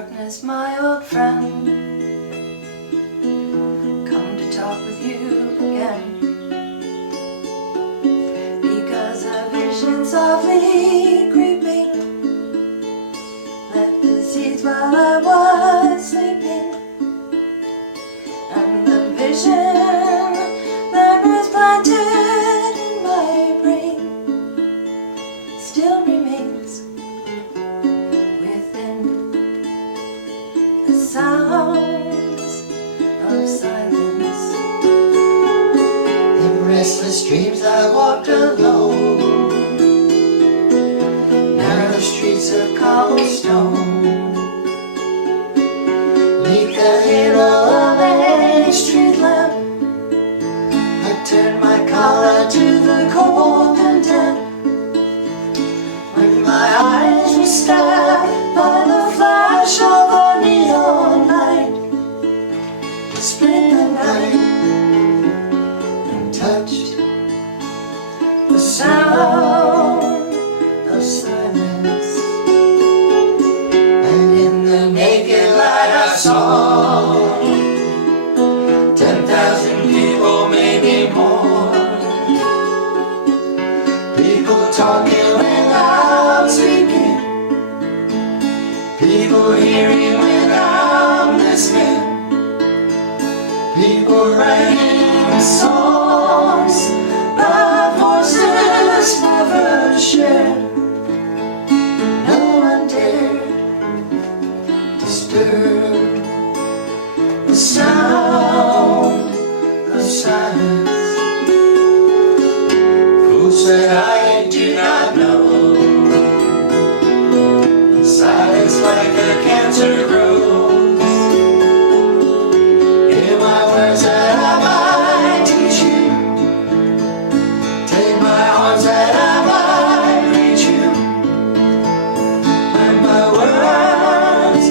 darkness, my old friend, come to talk with you again, because a vision softly creeping left the seeds while I was sleeping, and the vision that was planted in my brain still remains within the sounds of silence. In restless dreams I walked alone, narrow streets of cobblestone, neath the halo of a street lamp. I turned my collar to the cold and damp, when my eyes were stabbed by the flash of a neon light. It split the night and touched the sound of silence, and in the naked light I saw 10,000 people, maybe more, people talking without speaking, people hearing without listening, people writing songs that voices never shared. No one dared disturb the sound of silence. Who said I do not know? Silence like a cancer grows. Hear my words that I might teach you. Take my arms that I might reach you. And my words